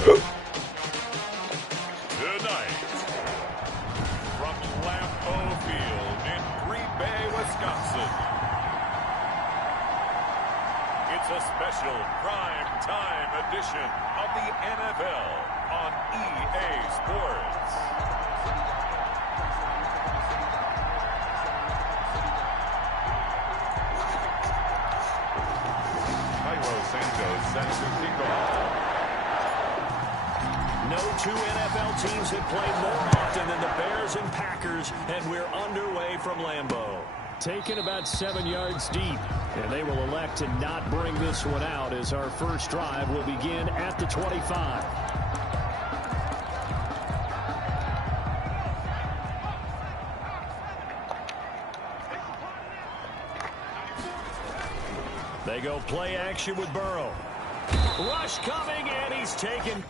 Tonight, from Lambeau Field in Green Bay, Wisconsin, it's a special prime time edition of the NFL on EA Sports. Santos sets the kickoff. No two NFL teams have played more often than the Bears and Packers, and we're underway from Lambeau. Taken about 7 yards deep, and they will elect to not bring this one out as our first drive will begin at the 25. They go play action with Burrow. Rush coming, and he's taken.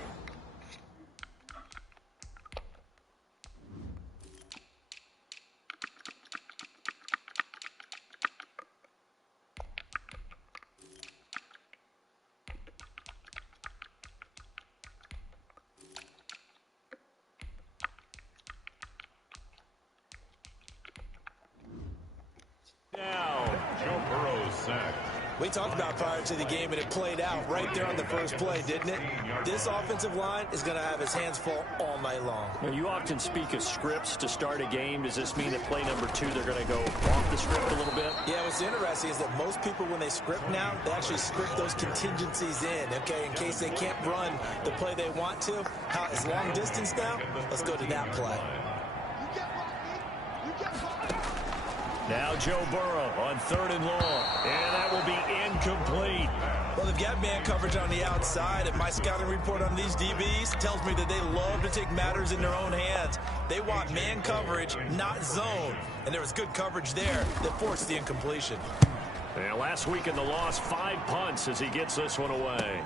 Now, Joe Burrow's sacked. We talked about prior to the game, and it played out right there on the first play, didn't it? This offensive line is going to have his hands full all night long. Now, you often speak of scripts to start a game. Does this mean that play number 2, they're going to go off the script a little bit? Yeah, what's interesting is that most people, when they script now, they actually script those contingencies in, okay, in case they can't run the play they want to. How is long distance now? Let's go to that play. Now Joe Burrow on 3rd and long, and that will be incomplete. Well, they've got man coverage on the outside, and my scouting report on these DBs tells me that they love to take matters in their own hands. They want man coverage, not zone, and there was good coverage there that forced the incompletion. And last week in the loss, 5 punts as he gets this one away.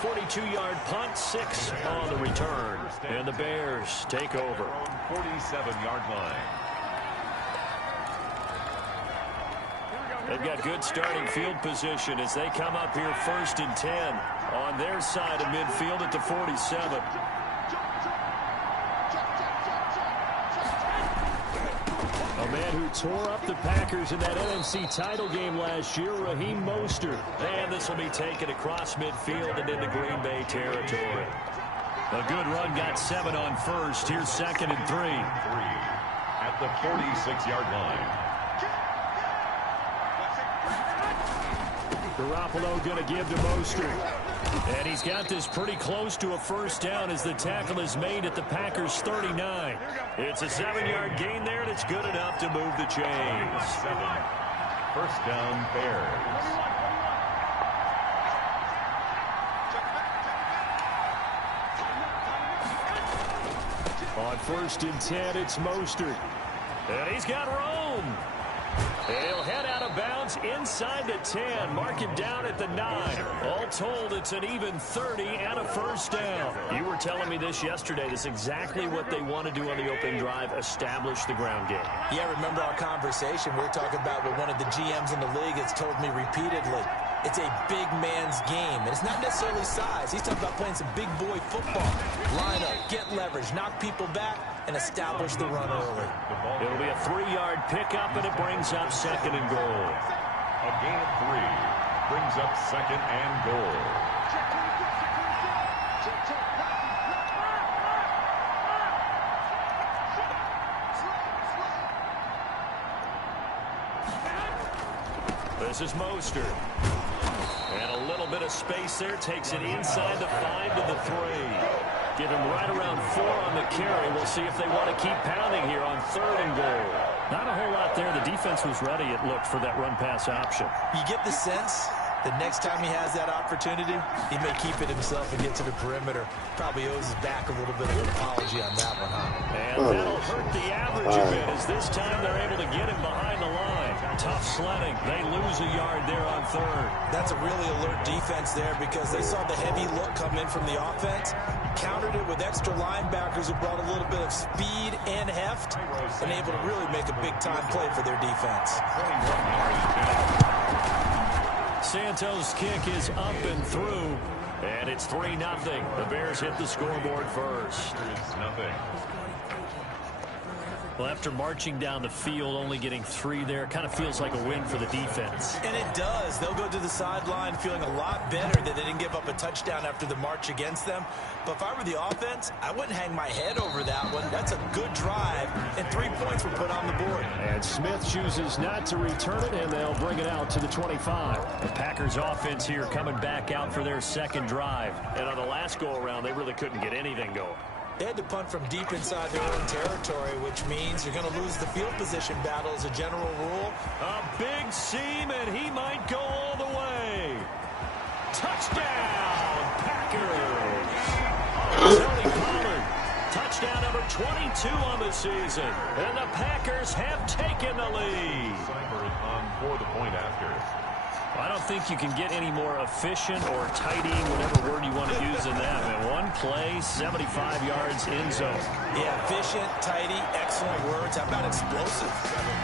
42-yard punt, 6 on the return. And the Bears take over. 47-yard line. They've got good starting field position as they come up here 1st and 10 on their side of midfield at the 47. A man who tore up the Packers in that NFC title game last year, Raheem Mostert. And this will be taken across midfield and into Green Bay territory. A good run got 7 on first. Here's 2nd and 3. At the 46-yard line. Garoppolo going to give to Mostert. And he's got this pretty close to a first down as the tackle is made at the Packers' 39. It's a 7-yard gain there, and it's good enough to move the chains. 7. First down, Bears. On 1st and 10, it's Mostert. And he's got room. He'll head out of bounds inside the 10. Mark him down at the 9. All told, it's an even 30 and a first down. You were telling me this yesterday. That's exactly what they want to do on the opening drive, establish the ground game. Yeah, remember our conversation. We were talking about what one of the GMs in the league has told me repeatedly. It's a big man's game, and it's not necessarily size. He's talking about playing some big boy football. Line up, get leverage, knock people back, and establish the run early. It'll be a 3-yard pickup, and it brings up 2nd and goal. A gain of 3 brings up 2nd and goal. This is Mostert. And a little bit of space there. Takes it inside the 5 to the 3. Give him right around 4 on the carry. We'll see if they want to keep pounding here on 3rd and goal. Not a whole lot there. The defense was ready, it looked, for that run-pass option. You get the sense the next time he has that opportunity, he may keep it himself and get to the perimeter. Probably owes his back a little bit of an apology on that one, huh? And that'll hurt the average a bit as this time they're able to get him behind the line. Tough sledding. They lose a yard there on 3rd. That's a really alert defense there because they saw the heavy look come in from the offense, countered it with extra linebackers who brought a little bit of speed and heft, and able to really make a big-time play for their defense. 21 yards down. Santos' kick is up and through, and it's 3-0. The Bears hit the scoreboard first. It's nothing. Well, after marching down the field, only getting 3 there, kind of feels like a win for the defense. And it does. They'll go to the sideline feeling a lot better that they didn't give up a touchdown after the march against them. But if I were the offense, I wouldn't hang my head over that one. That's a good drive, and 3 points were put on the board. And Smith chooses not to return it, and they'll bring it out to the 25. The Packers offense here coming back out for their second drive. And on the last go-around, they really couldn't get anything going. They had to punt from deep inside their own territory, which means you're going to lose the field position battle as a general rule. A big seam, and he might go all the way. Touchdown, Packers. Tony Pollard, touchdown number 22 on the season. And the Packers have taken the lead. Cyber on for the point after. I don't think you can get any more efficient or tidy, whatever word you want to use in that. And one play, 75 yards in zone. Yeah, efficient, tidy, excellent words. How about explosive?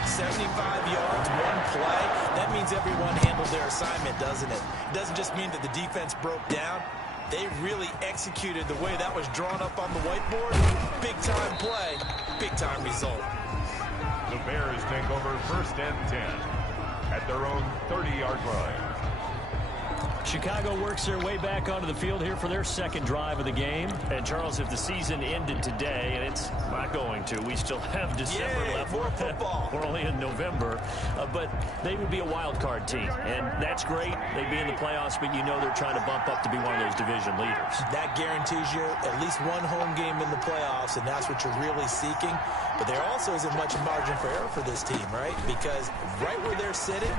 75 yards, one play. That means everyone handled their assignment, doesn't it? It doesn't just mean that the defense broke down. They really executed the way that was drawn up on the whiteboard. Big-time play, big-time result. The Bears take over 1st and 10 at their own 30-yard line. Chicago works their way back onto the field here for their second drive of the game. And, Charles, if the season ended today, and it's not going to, we still have December left. More football. We're only in November. But they would be a wild card team. And that's great. They'd be in the playoffs, but you know they're trying to bump up to be one of those division leaders. That guarantees you at least one home game in the playoffs, and that's what you're really seeking. But there also isn't much margin for error for this team, right? Because right where they're sitting,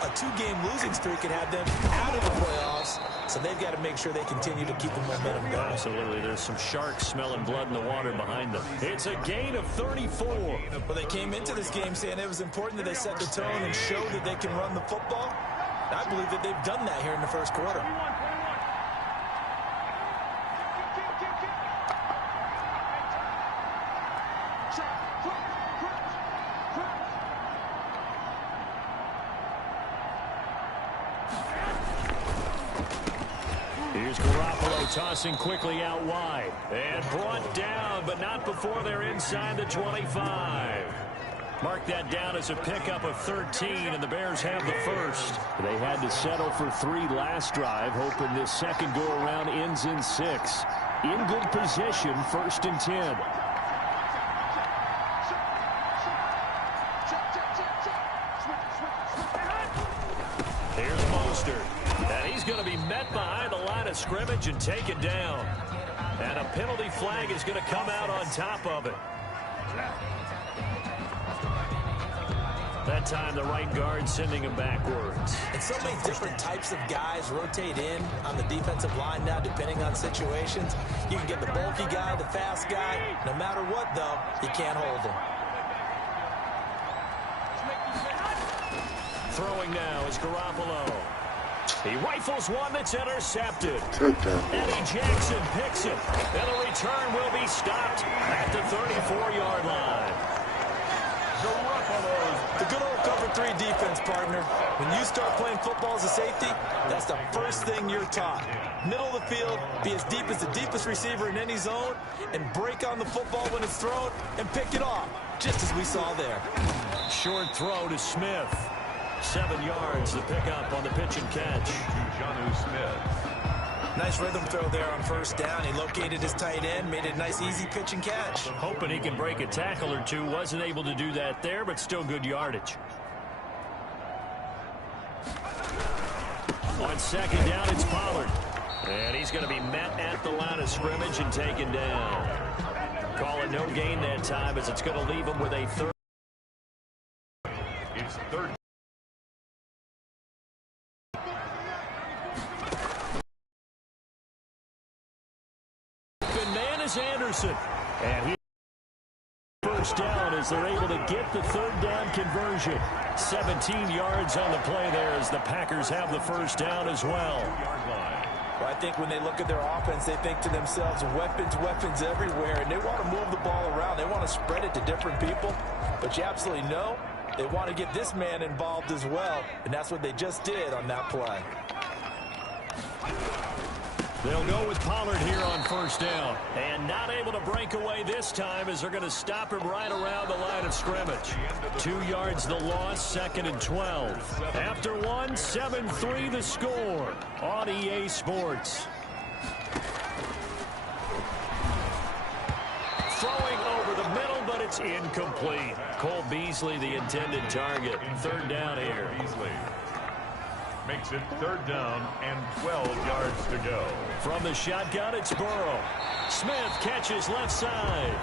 a 2-game losing streak can have them out of the playoffs, so they've got to make sure they continue to keep the momentum going. Absolutely. There's some sharks smelling blood in the water behind them. It's a gain of 34. Well, they came into this game saying it was important that they set the tone and show that they can run the football. And I believe that they've done that here in the first quarter. Here's Garoppolo tossing quickly out wide. And brought down, but not before they're inside the 25. Mark that down as a pickup of 13, and the Bears have the first. They had to settle for 3 last drive, hoping this second go-around ends in 6. In good position, 1st and 10. Here's Mostert, and he's going to be met behind the line of scrimmage and taken down. And a penalty flag is going to come out on top of it. That time, the right guard sending him backwards. And so many different types of guys rotate in on the defensive line now, depending on situations. You can get the bulky guy, the fast guy. No matter what, though, you can't hold him. Throwing now is Garoppolo. He rifles one that's intercepted. Eddie Jackson picks it. And the return will be stopped at the 34-yard line. The good old cover 3 defense, partner. When you start playing football as a safety, that's the first thing you're taught. Middle of the field, be as deep as the deepest receiver in any zone, and break on the football when it's thrown and pick it off, just as we saw there. Short throw to Smith. 7 yards, the pickup on the pitch and catch. Jonnu Smith. Nice rhythm throw there on 1st down. He located his tight end, made a nice easy pitch and catch. Hoping he can break a tackle or two. Wasn't able to do that there, but still good yardage. On 2nd down, it's Pollard. And he's going to be met at the line of scrimmage and taken down. Call it no gain that time, as it's going to leave him with a 3rd. It's 3rd. Man is Anderson. And he 1st down as they're able to get the 3rd down conversion. 17 yards on the play there as the Packers have the 1st down as well. Well, I think when they look at their offense, they think to themselves, weapons, weapons everywhere, and they want to move the ball around. They want to spread it to different people. But you absolutely know They want to get this man involved as well, and that's what they just did on that play. They'll go with Pollard here on first down. And not able to break away this time as they're going to stop him right around the line of scrimmage. 2 yards the loss, 2nd and 12. After one, 7-3 the score on EA Sports. Throwing over the middle, but it's incomplete. Cole Beasley, the intended target. 3rd down here. Beasley makes it 3rd down and 12 yards to go. From the shotgun, it's Burrow. Smith catches left side.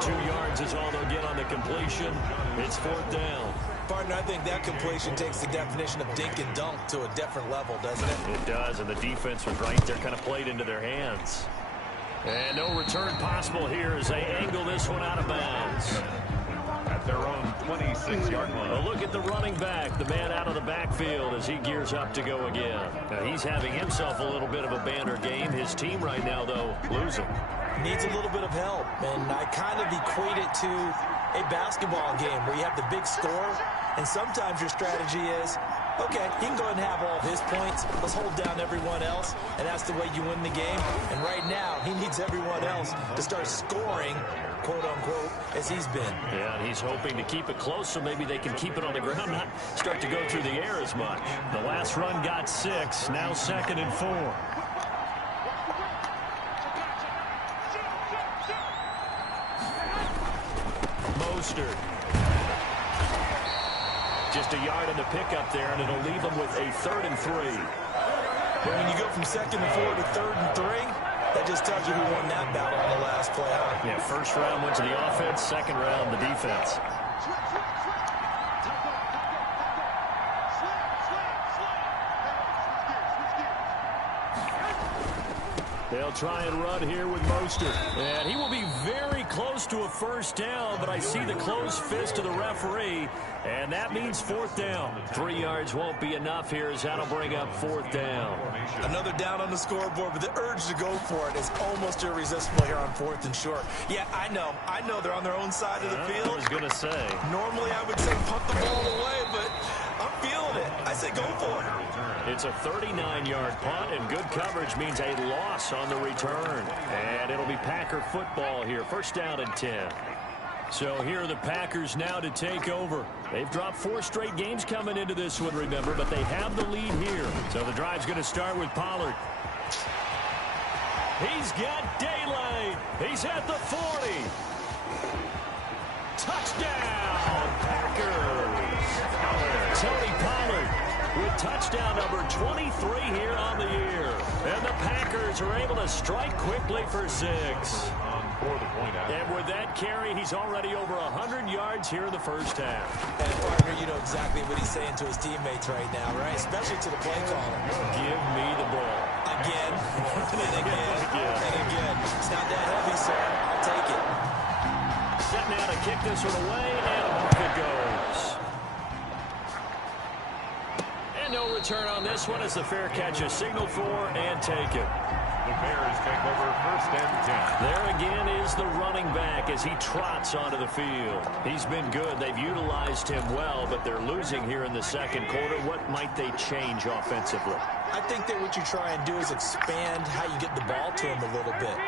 2 yards is all they'll get on the completion. It's 4th down. Partner, I think that completion takes the definition of dink and dunk to a different level, doesn't it? It does, and the defense was right there, kind of played into their hands. And no return possible here as they angle this one out of bounds. At their own 26-yard line. A look at the running back, the man out of the backfield as he gears up to go again. Now, he's having himself a little bit of a banner game. His team right now, though, losing. Needs a little bit of help, and I kind of equate it to a basketball game where you have the big score, and sometimes your strategy is, okay, he can go ahead and have all of his points. Let's hold down everyone else, and that's the way you win the game. And right now, he needs everyone else to start scoring, quote-unquote, as he's been. Yeah, and he's hoping to keep it close so maybe they can keep it on the ground, not start to go through the air as much. The last run got 6, now 2nd and 4. Mostert. Just a yard in the pickup there, and it'll leave them with a 3rd and 3. But when you go from 2nd and 4 to 3rd and 3, that just tells you who won that battle on the last play. Yeah, 1st round went to the offense, 2nd round the defense. They'll try and run here with Mostert. And he will be very close to a 1st down, but I see the closed fist of the referee, and that means 4th down. 3 yards won't be enough here as that'll bring up 4th down. Another down on the scoreboard, but the urge to go for it is almost irresistible here on 4th and short. Yeah, I know they're on their own side of the field. I was going to say. Normally I would say punt the ball away, but I'm feeling it. I say go for it. It's a 39-yard punt, and good coverage means a loss on the return. And it'll be Packer football here. 1st down and 10. So here are the Packers now to take over. They've dropped 4 straight games coming into this one, remember, but they have the lead here. So the drive's going to start with Pollard. He's got daylight. He's at the 40. Touchdown, Packers. Tony Pollard with touchdown number 23 here on the year. And the Packers are able to strike quickly for 6. And with that carry, he's already over 100 yards here in the 1st half. And partner, you know exactly what he's saying to his teammates right now, right? Especially to the play caller. Give me the ball. Again, and again, and again. It's not that heavy, sir. I'll take it. Set now to kick this one away, and off it goes. And no return on this one as the fair catch is signaled for and taken. The Bears take over 1st and 10. There again is the running back as he trots onto the field. He's been good. They've utilized him well, but they're losing here in the 2nd quarter. What might they change offensively? I think that what you try and do is expand how you get the ball to him a little bit.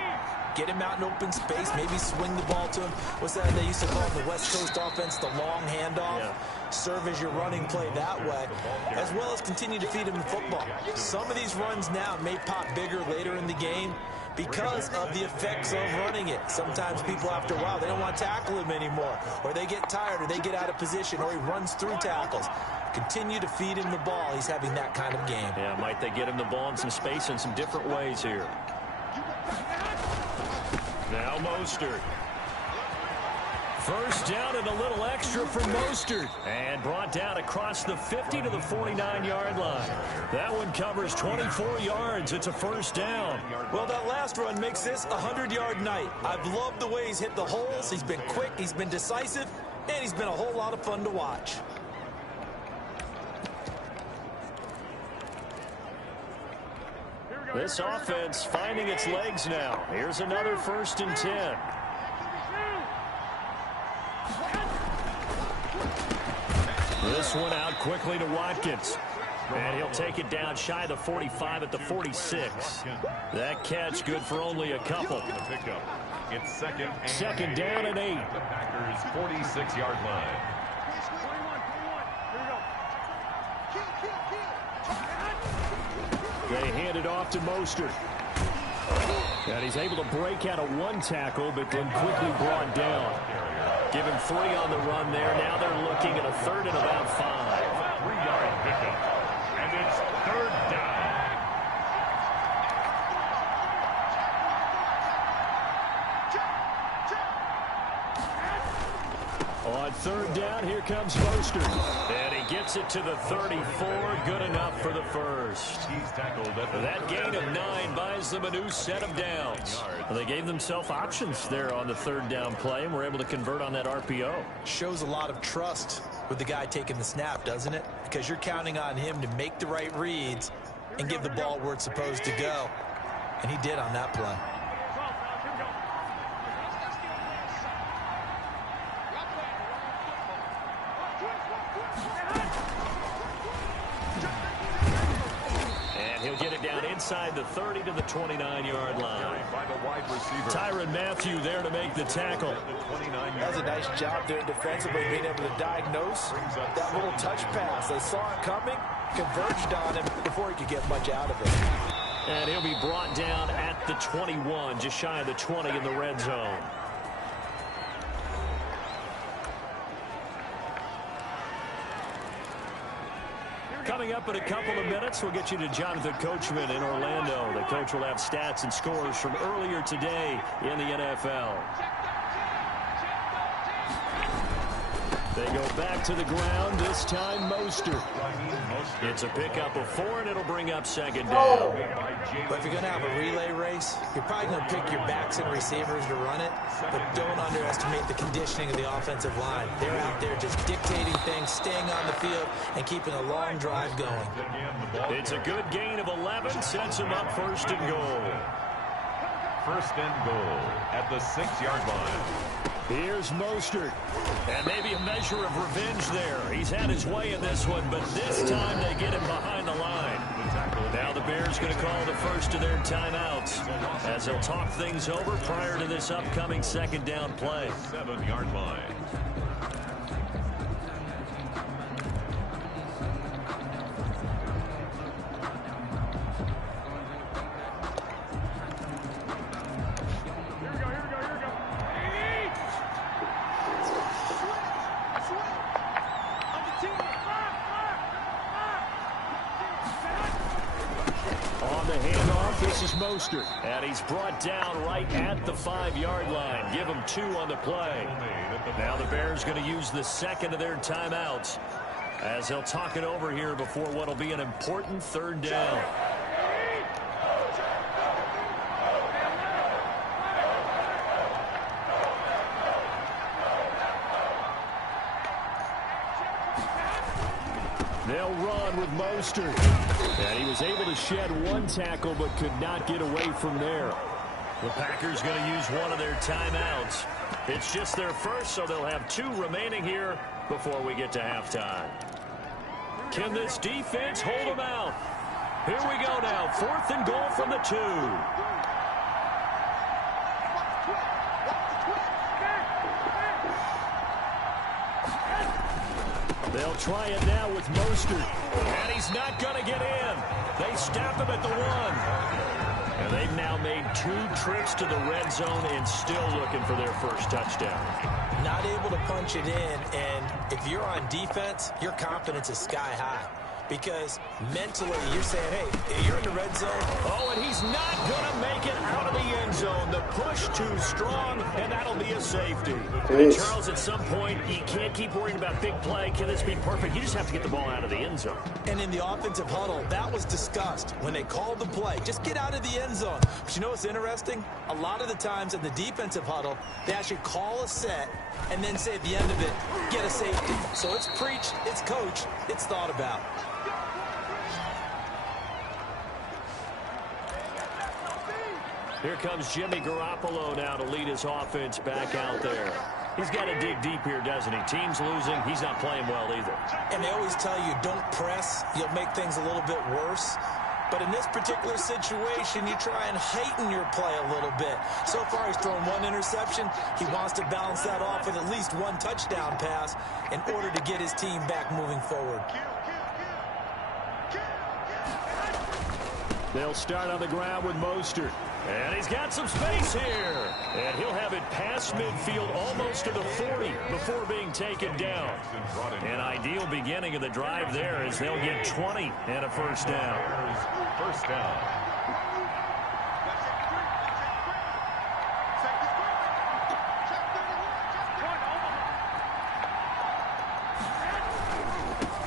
Get him out in open space, maybe swing the ball to him. What's that they used to call it, the West Coast offense, the long handoff? Yeah. Serve as your running play that way, as well as continue to feed him the football. Some of these runs now may pop bigger later in the game because of the effects of running it. Sometimes people, after a while, they don't want to tackle him anymore, or they get tired, or they get out of position, or he runs through tackles. Continue to feed him the ball. He's having that kind of game. Yeah, might they get him the ball in some space in some different ways here. Now Mostert. 1st down and a little extra for Mostert. And brought down across the 50 to the 49-yard line. That one covers 24 yards. It's a 1st down. Well, that last run makes this a 100-yard night. I've loved the way he's hit the holes. He's been quick, he's been decisive, and he's been a whole lot of fun to watch. This offense finding its legs now. Here's another 1st and 10. This one out quickly to Watkins. And he'll take it down shy of the 45 at the 46. That catch good for only a couple. It's second down and 8. The Packers' 46-yard line. They hand it off to Mostert. And he's able to break out of one tackle, but then quickly brought down. Give him 3 on the run there. Now they're looking at a 3rd and about 5. 3-yard pickup. And it's 3rd down. On 3rd down, here comes Mostert. And he gets it to the 34. Good enough for the first. He's tackled at That gain of 9 buys them a new set of downs. Well, they gave themselves options there on the 3rd down play and were able to convert on that RPO. Shows a lot of trust with the guy taking the snap, doesn't it? Because you're counting on him to make the right reads and give the ball where it's supposed to go. And he did on that play. He'll get it down inside the 30 to the 29-yard line. by the wide receiver. Tyrann Mathieu there to make the tackle. That was a nice job there defensively, being able to diagnose that little touch pass. They saw it coming, converged on him before he could get much out of it. And he'll be brought down at the 21, just shy of the 20 in the red zone. Coming up in a couple of minutes, we'll get you to Jonathan Coachman in Orlando. The coach will have stats and scores from earlier today in the NFL. They go back to the ground, this time Mostert. It's a pickup of 4, and it'll bring up 2nd down. But if you're going to have a relay race, you're probably going to pick your backs and receivers to run it, but don't underestimate the conditioning of the offensive line. They're out there just dictating things, staying on the field, and keeping a long drive going. It's a good gain of 11, sets him up 1st and goal. 1st and goal at the 6-yard line. Here's Mostert, and maybe a measure of revenge there. He's had his way in this one, but this time they get him behind the line. Now the Bears going to call the first of their timeouts as they'll talk things over prior to this upcoming 2nd down play. 7-yard line. Mostert, and he's brought down right at the 5-yard line. Give him 2 on the play. Now the Bears going to use the 2nd of their timeouts as they'll talk it over here before what will be an important 3rd down. They'll run with Mostert. And he was able to shed 1 tackle but could not get away from there. The Packers going to use one of their timeouts. It's just their first, so they'll have 2 remaining here before we get to halftime. Can this defense hold them out? Here we go now. 4th and goal from the 2. They'll try it now with Mostert. And he's not going to get in. They stop him at the 1. And they've now made 2 trips to the red zone and still looking for their first touchdown. Not able to punch it in, and if you're on defense, your confidence is sky high. Because mentally, you're saying, hey, you're in the red zone. Oh, and he's not going to make it out of the end zone. The push too strong, and that'll be a safety. And Charles, at some point, you can't keep worrying about big play. Can this be perfect? You just have to get the ball out of the end zone. And in the offensive huddle, that was discussed when they called the play. Just get out of the end zone. But you know what's interesting? A lot of the times in the defensive huddle, they actually call a set and then say at the end of it, get a safety. So it's preached, it's coached, it's thought about. Here comes Jimmy Garoppolo now to lead his offense back out there. He's got to dig deep here, doesn't he? Team's losing. He's not playing well either. And they always tell you, don't press. You'll make things a little bit worse. But in this particular situation, you try and heighten your play a little bit. So far, he's thrown one interception. He wants to balance that off with at least one touchdown pass in order to get his team back moving forward. They'll start on the ground with Mostert. And he's got some space here. And he'll have it past midfield almost to the 40 before being taken down. An ideal beginning of the drive there as they'll get 20 and a first down. First down.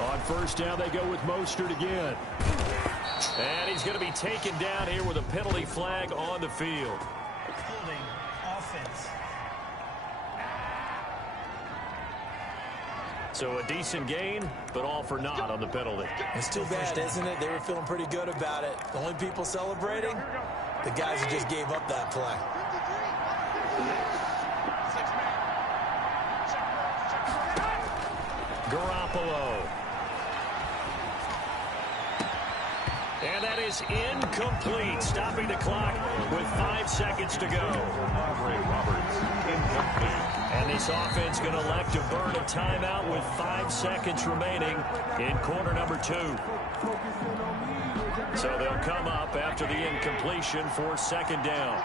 On first down, they go with Mostert again. And he's going to be taken down here with a penalty flag on the field. Holding offense. So a decent gain, but all for naught on the penalty. It's too bad, isn't it? They were feeling pretty good about it. The only people celebrating, the guys who just gave up that play. Garoppolo. And that is incomplete, stopping the clock with 5 seconds to go. And this offense going to elect to burn a timeout with 5 seconds remaining in quarter number 2. So they'll come up after the incompletion for second down.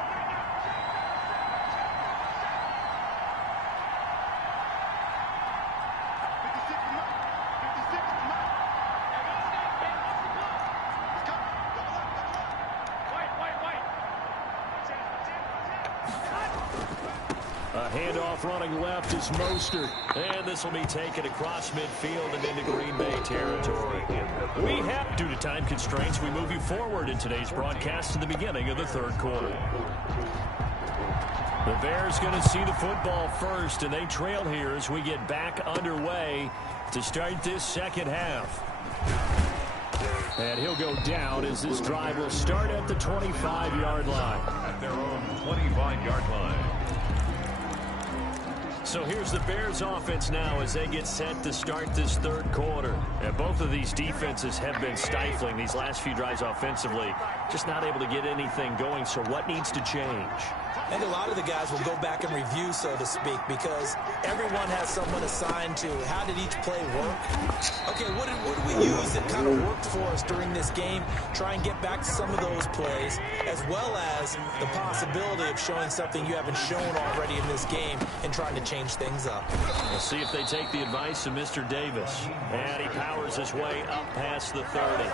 Handoff running left is Mostert. And this will be taken across midfield and into Green Bay territory. We have, due to time constraints, we move you forward in today's broadcast to the beginning of the third quarter. The Bears going to see the football first, and they trail here as we get back underway to start this second half. And he'll go down as this drive will start at the 25-yard line. At their own 25-yard line. So here's the Bears offense now as they get set to start this third quarter. And both of these defenses have been stifling these last few drives offensively. Just not able to get anything going. So what needs to change? I think a lot of the guys will go back and review, so to speak, because everyone has someone assigned to how did each play work. Okay, what did we use that kind of worked for us during this game? Try and get back to some of those plays, as well as the possibility of showing something you haven't shown already in this game and trying to change things up. We'll see if they take the advice of Mr. Davis. And he powers his way up past the 30.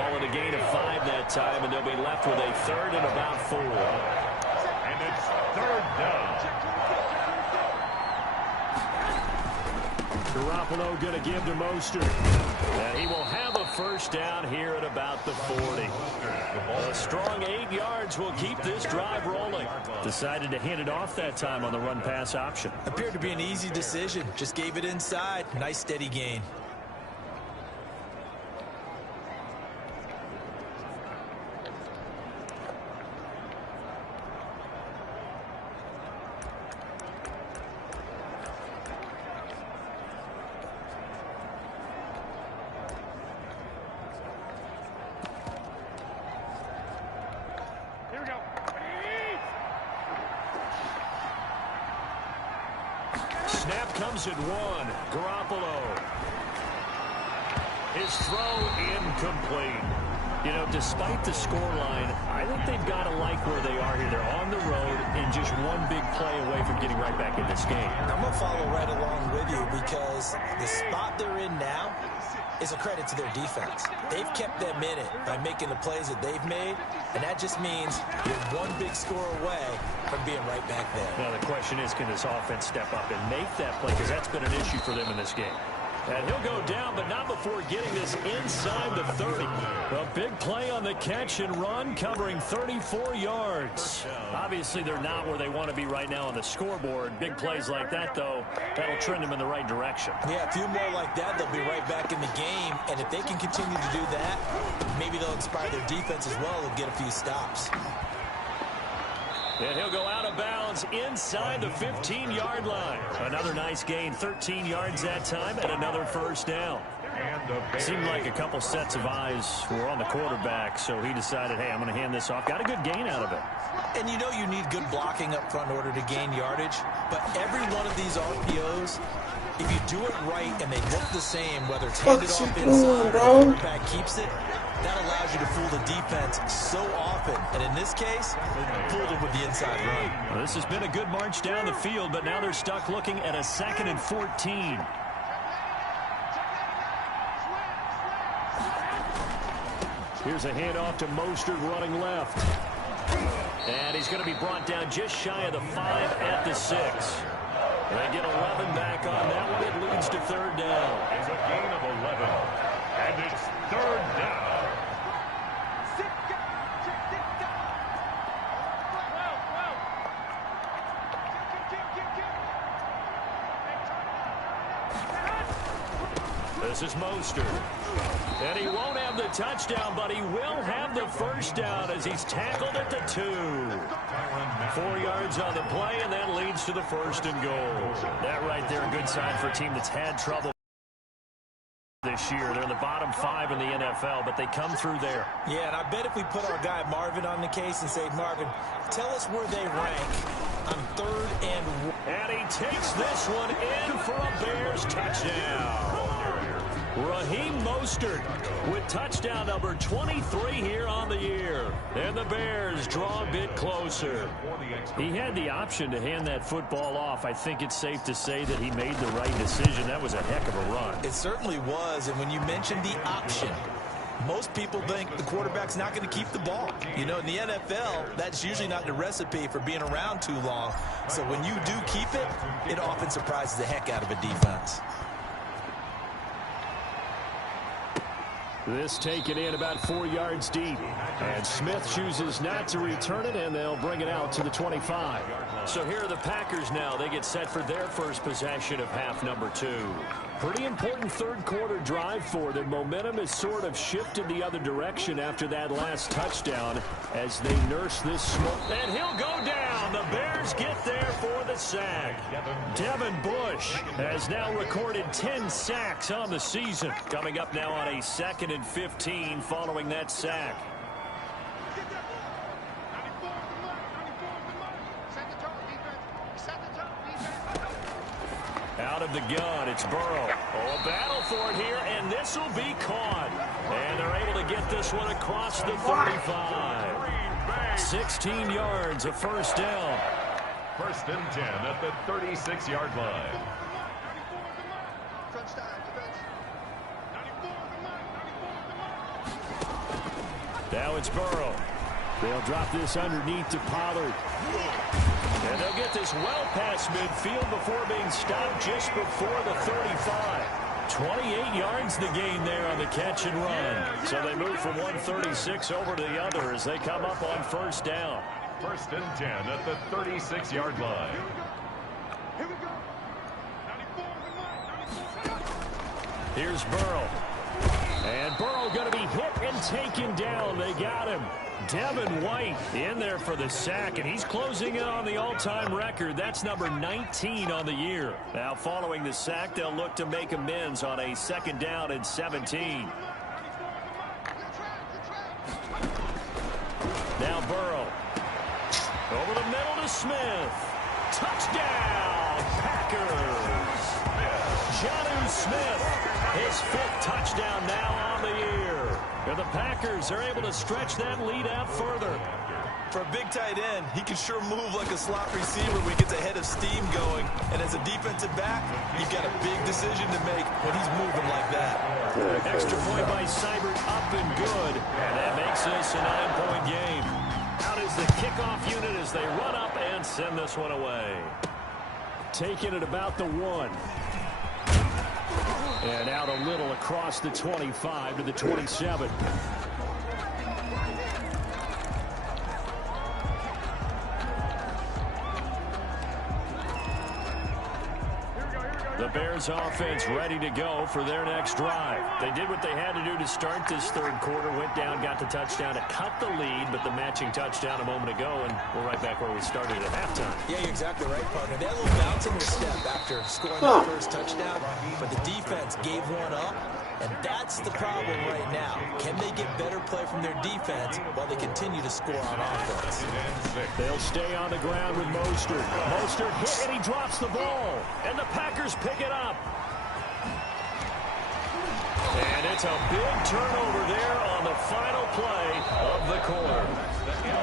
Call it a gain of 5 that time, and they'll be left with a third and about 4. And it's third down. Garoppolo going to give to Mostert. And he will have a first down here at about the 40. A strong 8 yards will keep this drive rolling. Decided to hand it off that time on the run-pass option. Appeared to be an easy decision. Just gave it inside. Nice steady gain. Snap comes at 1. Garoppolo. His throw incomplete. You know, despite the scoreline, I think they've got to like where they are here. They're on the road and just one big play away from getting right back in this game. I'm going to follow right along with you because the spot they're in now is a credit to their defense. They've kept them in it by making the plays that they've made, and that just means you're one big score away from being right back there. Now the question is, can this offense step up and make that play? Because that's been an issue for them in this game. And he'll go down, but not before getting this inside the 30. A big play on the catch and run, covering 34 yards. Obviously, they're not where they want to be right now on the scoreboard. Big plays like that, though, that'll trend them in the right direction. Yeah, a few more like that, they'll be right back in the game. And if they can continue to do that, maybe they'll inspire their defense as well and get a few stops. And he'll go out of bounds inside the 15-yard line. Another nice gain, 13 yards that time, and another first down. Seemed like a couple sets of eyes were on the quarterback, so he decided, hey, I'm going to hand this off. Got a good gain out of it. And you know you need good blocking up front in order to gain yardage, but every one of these RPOs, if you do it right and they look the same, whether it's handed off inside or the quarterback keeps it, that allows you to fool the defense so often. And in this case, fooled them with the inside run. Well, this has been a good march down the field, but now they're stuck looking at a 2nd and 14. Here's a handoff to Mostert running left. And he's going to be brought down just shy of the 5 at the 6. They get 11 back on that one. It leads to 3rd down. It's a gain of 11. And it's 3rd down. This is Mostert. And he won't have the touchdown, but he will have the first down as he's tackled at the 2. 4 yards on the play, and that leads to the 1st and goal. That right there, a good sign for a team that's had trouble this year. They're in the bottom 5 in the NFL, but they come through there. Yeah, and I bet if we put our guy Marvin on the case and say, Marvin, tell us where they rank on 3rd and 1. And he takes this one in for a Bears touchdown. Raheem Mostert with touchdown number 23 here on the year. And the Bears draw a bit closer. He had the option to hand that football off. I think it's safe to say that he made the right decision. That was a heck of a run. It certainly was. And when you mentioned the option, most people think the quarterback's not going to keep the ball. You know, in the NFL, that's usually not the recipe for being around too long. So when you do keep it, it often surprises the heck out of a defense. This taken in about 4 yards deep. And Smith chooses not to return it, and they'll bring it out to the 25. So here are the Packers now. They get set for their first possession of half number 2. Pretty important 3rd quarter drive for them. Momentum has sort of shifted the other direction after that last touchdown as they nurse this smoke. And he'll go down. The Bears get there for the sack. Devin Bush has now recorded 10 sacks on the season. Coming up now on a 2nd and 15 following that sack. Out of the gun, it's Burrow. Oh, a battle for it here, and this will be caught. And they're able to get this one across the 35. 16 yards, a first down. 1st and 10 at the 36-yard line. Now it's Burrow. They'll drop this underneath to Pollard. And they'll get this well past midfield before being stopped just before the 35. 28 yards the gain there on the catch and run. So they move from 136 over to the other as they come up on 1st down. 1st and 10 at the 36-yard line. Here's Burrow. And Burrow going to be hit and taken down. They got him. Devin White in there for the sack, and he's closing in on the all-time record. That's number 19 on the year. Now following the sack, they'll look to make amends on a 2nd down and 17. Now Burrow. Over the middle to Smith. Touchdown, Packers. Jonnu Smith, his 5th touchdown now on the year. And the Packers are able to stretch that lead out further. For a big tight end, he can sure move like a slot receiver when he gets a head of steam going. And as a defensive back, you've got a big decision to make when he's moving like that. Extra point by Seibert, up and good. And that makes this a 9-point game. Out is the kickoff unit as they run up and send this one away. Taking it about the 1. And out a little across the 25 to the 27. The Bears Bears offense ready to go for their next drive. They did what they had to do to start this third quarter, went down, got the touchdown to cut the lead, but the matching touchdown a moment ago, and we're right back where we started at halftime. Yeah, you're exactly right, partner. They had a little bounce in their step after scoring that first touchdown, but the defense gave one up, and that's the problem right now. Can they get better play from their defense while they continue to score on offense? They'll stay on the ground with Mostert. Mostert hit, and he drops the ball, and the Packers pick it up. And it's a big turnover there on the final play of the quarter.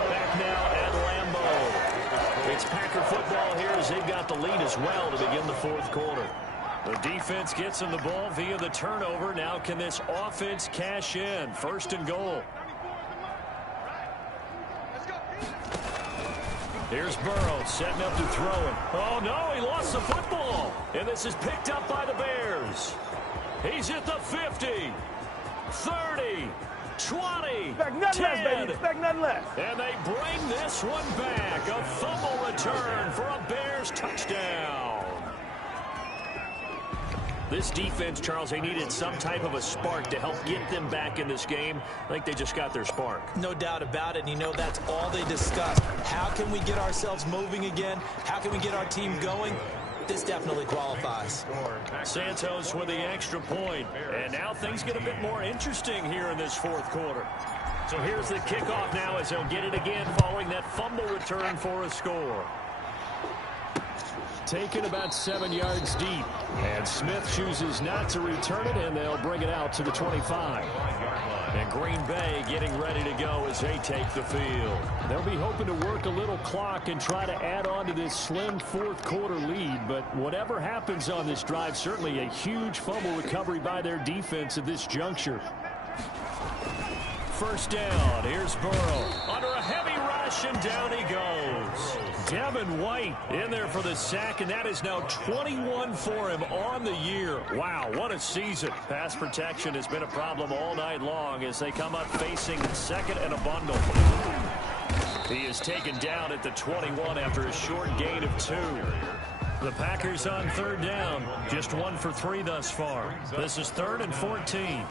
Back now at Lambeau. It's Packer football here as they've got the lead as well to begin the fourth quarter. The defense gets them the ball via the turnover. Now can this offense cash in? First and goal. Here's Burrow setting up to throw it. Oh, no, he lost the football. And this is picked up by the Bears. He's at the 50, 30, 20, Expect nothing 10. less, baby. Expect nothing less. And they bring this one back. A fumble return for a Bears touchdown. This defense, Charles, they needed some type of a spark to help get them back in this game. I think they just got their spark. No doubt about it, and you know that's all they discussed. How can we get ourselves moving again? How can we get our team going? This definitely qualifies. Santos with the extra point. And now things get a bit more interesting here in this fourth quarter. So here's the kickoff now as they'll get it again following that fumble return for a score. Taken about 7 yards deep. And Smith chooses not to return it, and they'll bring it out to the 25. And Green Bay getting ready to go as they take the field. They'll be hoping to work a little clock and try to add on to this slim fourth quarter lead. But whatever happens on this drive, certainly a huge fumble recovery by their defense at this juncture. First down. Here's Burrow under a heavy rush, and down he goes. Devin White in there for the sack, and that is now 21 for him on the year. Wow, what a season. Pass protection has been a problem all night long as they come up facing second and a bundle. He is taken down at the 21 after a short gain of 2. The Packers on third down, just 1 for 3 thus far. This is 3rd and 14.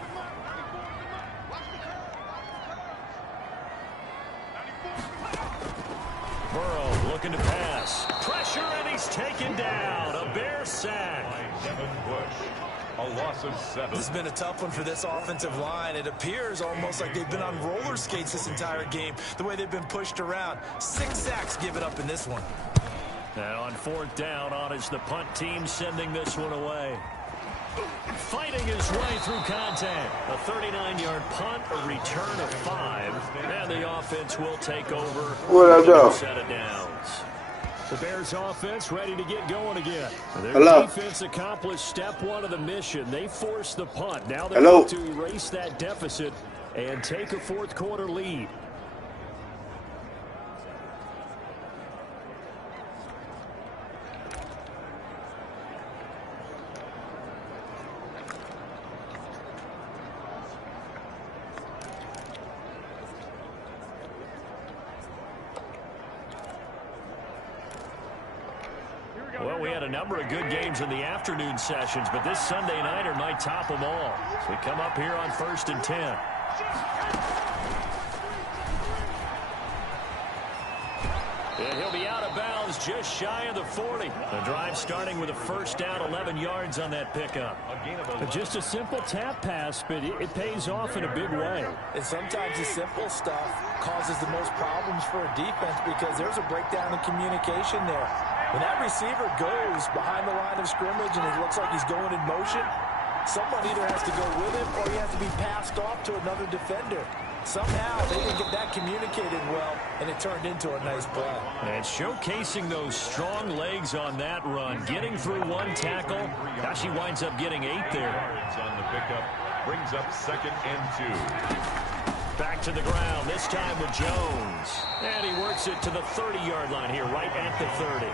Burrow looking to pass. Pressure, and he's taken down. A Bear sack. A loss of 7. This has been a tough one for this offensive line. It appears almost like they've been on roller skates this entire game, the way they've been pushed around. 6 sacks given up in this one. And on fourth down, on is the punt team sending this one away. Fighting his way through contact. A 39-yard punt, a return of 5. And the offense will take over. What set of downs. The Bears offense ready to get going again. Their defense accomplished step 1 of the mission. They forced the punt. Now they're going to erase that deficit and take a fourth quarter lead. Well, we had a number of good games in the afternoon sessions, but this Sunday nighter might top them all. So we come up here on 1st and 10. And he'll be out of bounds just shy of the 40. The drive starting with a first down, 11 yards on that pickup. Just a simple tap pass, but it pays off in a big way. And sometimes the simple stuff causes the most problems for a defense because there's a breakdown in communication there. When that receiver goes behind the line of scrimmage and it looks like he's going in motion, someone either has to go with him or he has to be passed off to another defender. Somehow they didn't get that communicated well, and it turned into a nice play. And showcasing those strong legs on that run, getting through 1 tackle. Now she winds up getting 8 there. On the pickup, brings up 2nd and 2. Back to the ground, this time with Jones. And he works it to the 30-yard line here, right at the 30.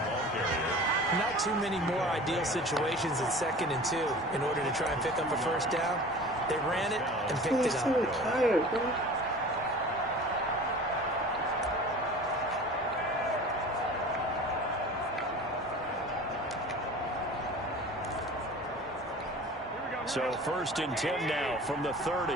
Not too many more ideal situations at 2nd and 2 in order to try and pick up a first down. They ran it and picked it up. So 1st and 10 now from the 30.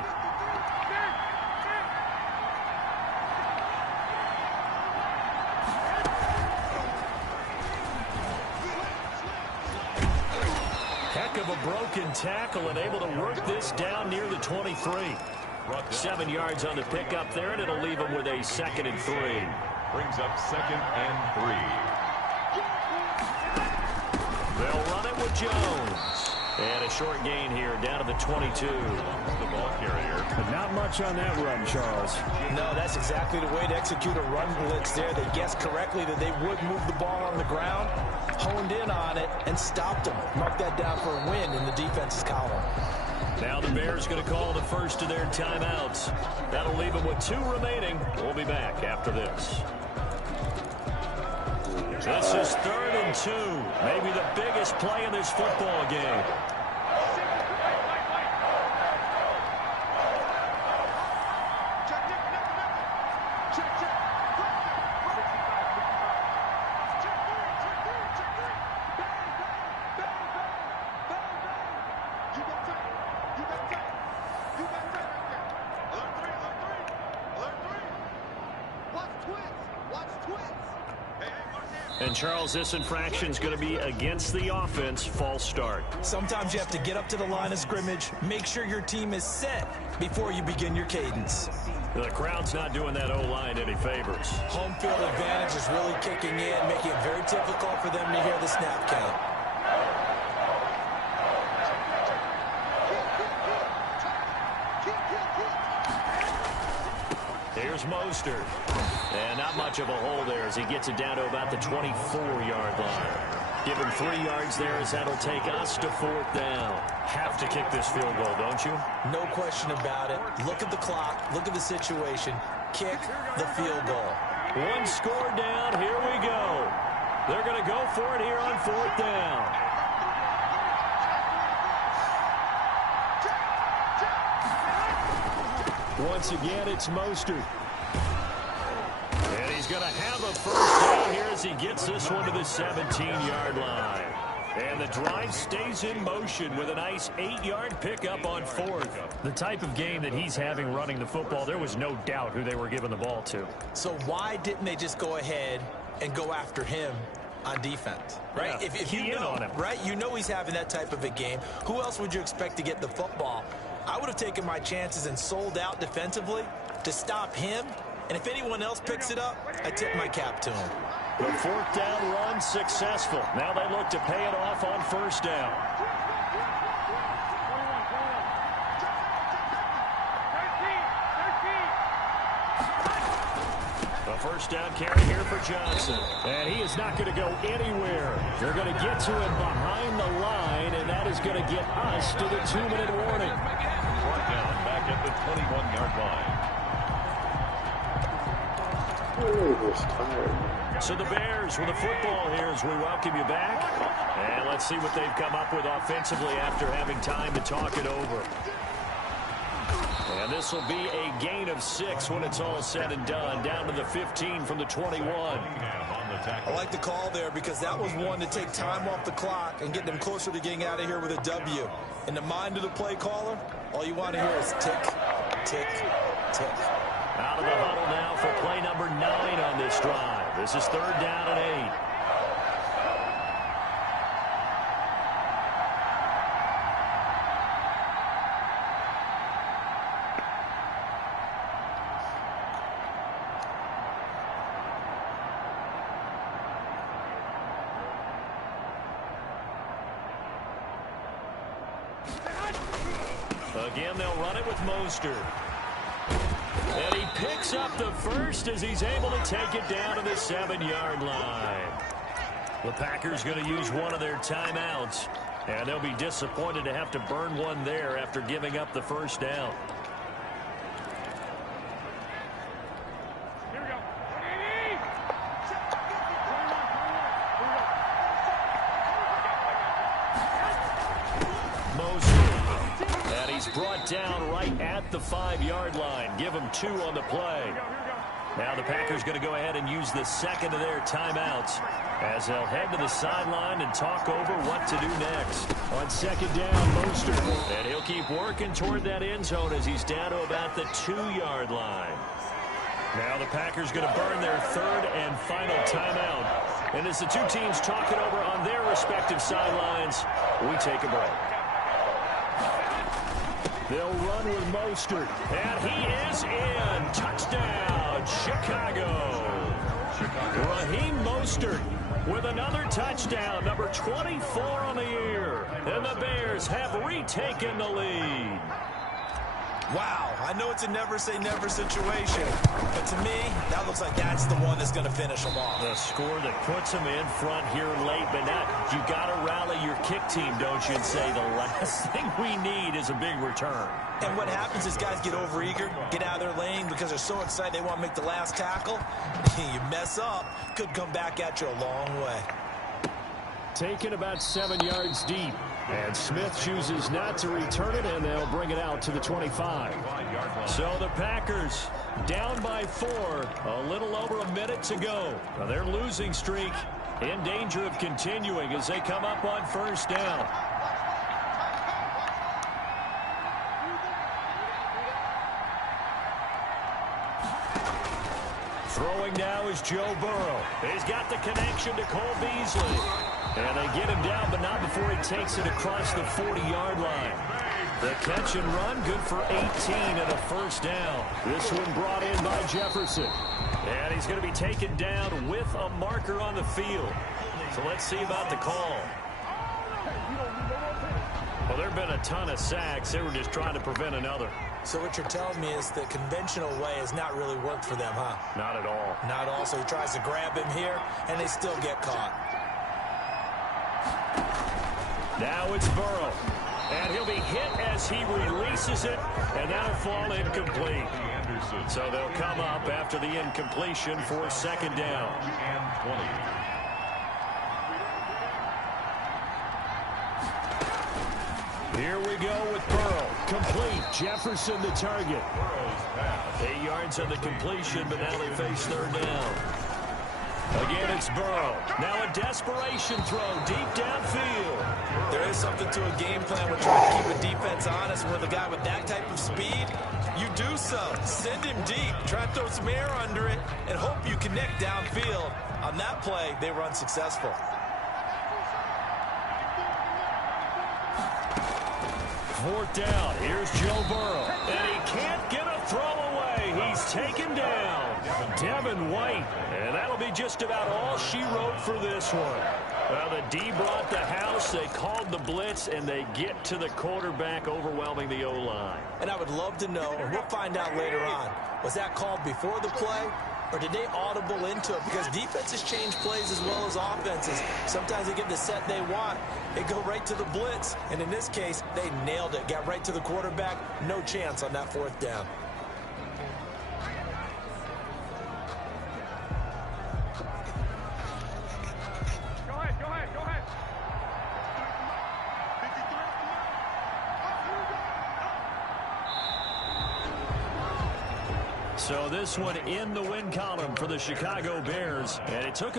Heck of a broken tackle and able to work this down near the 23. 7 yards on the pickup there, and it'll leave him with a 2nd and 3. Brings up 2nd and 3. They'll run it with Jones. And a short gain here down to the 22. The ball carrier. But not much on that run, Charles. No, that's exactly the way to execute a run blitz there. They guessed correctly that they would move the ball on the ground, honed in on it, and stopped them. Mark that down for a win in the defense's column. Now the Bears going to call the first of their timeouts. That'll leave them with 2 remaining. We'll be back after this. This is 3rd and 2. Maybe the biggest play in this football game. And, Charles, this infraction is going to be against the offense. False start. Sometimes you have to get up to the line of scrimmage, make sure your team is set before you begin your cadence. The crowd's not doing that O-line any favors. Home field advantage is really kicking in, making it very difficult for them to hear the snap count. Here's Mostert. And not much of a hole there as he gets it down to about the 24-yard line. Give him 3 yards there as that'll take us to 4th down. Have to kick this field goal, don't you? No question about it. Look at the clock. Look at the situation. Kick the field goal. 1 score down. Here we go. They're going to go for it here on 4th down. Once again, it's Mostert. And he's going to have a 1st down here as he gets this one to the 17-yard line. And the drive stays in motion with a nice 8-yard pickup on 4th. The type of game that he's having running the football, there was no doubt who they were giving the ball to. So why didn't they just go ahead and go after him on defense, right? Yeah, if you know, on him. Right? You know he's having that type of a game. Who else would you expect to get the football? I would have taken my chances and sold out defensively to stop him. And if anyone else picks it up, I tip my cap to him. The 4th down run successful. Now they look to pay it off on 1st down. The 1st down carry here for Johnson. And he is not going to go anywhere. They're going to get to him behind the line, and that is going to get us to the 2-minute warning. 4th down back at the 21-yard line. So the Bears with the football here as we welcome you back. And let's see what they've come up with offensively after having time to talk it over. And this will be a gain of 6 when it's all said and done. Down to the 15 from the 21. I like the call there because that was one to take time off the clock and get them closer to getting out of here with a W. In the mind of the play caller, all you want to hear is tick, tick, tick. Out of the huddle now for play number 9 on this drive. This is 3rd down and 8. Again, they'll run it with Mostert. And he picks up the 1st as he's able to take it down to the 7-yard line. The Packers going to use one of their timeouts. And they'll be disappointed to have to burn one there after giving up the 1st down. Brought down right at the 5-yard line. Give him 2 on the play. Now the Packers going to go ahead and use the second of their timeouts as they'll head to the sideline and talk over what to do next. On second down, Mostert. And he'll keep working toward that end zone as he's down to about the 2-yard line. Now the Packers going to burn their third and final timeout. And as the two teams talk it over on their respective sidelines, we take a break. They'll run with Mostert. And he is in. Touchdown, Chicago. Raheem Mostert with another touchdown, number 24 on the year. And the Bears have retaken the lead. Wow, I know it's a never-say-never situation, but to me, that looks like that's the one that's going to finish them off. The score that puts them in front here late, but now you got to rally your kick team, don't you, and say the last thing we need is a big return. And what happens is guys get overeager, get out of their lane because they're so excited they want to make the last tackle. You mess up, could come back at you a long way. Taken about 7 yards deep. And Smith chooses not to return it, and they'll bring it out to the 25. So the Packers down by 4, a little over a minute to go. Now their losing streak in danger of continuing as they come up on first down. Throwing now is Joe Burrow. He's got the connection to Cole Beasley. And they get him down, but not before he takes it across the 40-yard line. The catch and run, good for 18 and a first down. This one brought in by Jefferson. And he's going to be taken down with a marker on the field. So let's see about the call. Well, there have been a ton of sacks. They were just trying to prevent another. So what you're telling me is the conventional way has not really worked for them, huh? Not at all. Not at all. So he tries to grab him here, and they still get caught. Now it's Burrow. And he'll be hit as he releases it, and that'll fall incomplete. So they'll come up after the incompletion for second down. Here we go with Burrow. Complete. Jefferson the target. 8 yards on the completion, but now they face third down. Again, it's Burrow. Now a desperation throw deep downfield. There is something to a game plan with trying to keep a defense honest. With a guy with that type of speed, you do so. Send him deep. Try to throw some air under it and hope you connect downfield. On that play, they were unsuccessful. Fourth down. Here's Joe Burrow. And he can't get a throw away. He's taken down. Devin White. And that'll be just about all she wrote for this one. Well, the D brought the house. They called the blitz, and they get to the quarterback, overwhelming the O-line. And I would love to know, and we'll find out later on, was that called before the play, or did they audible into it? Because defenses change plays as well as offenses. Sometimes they get the set they want. They go right to the blitz. And in this case, they nailed it. Got right to the quarterback. No chance on that fourth down. So this one in the win column for the Chicago Bears. And it took a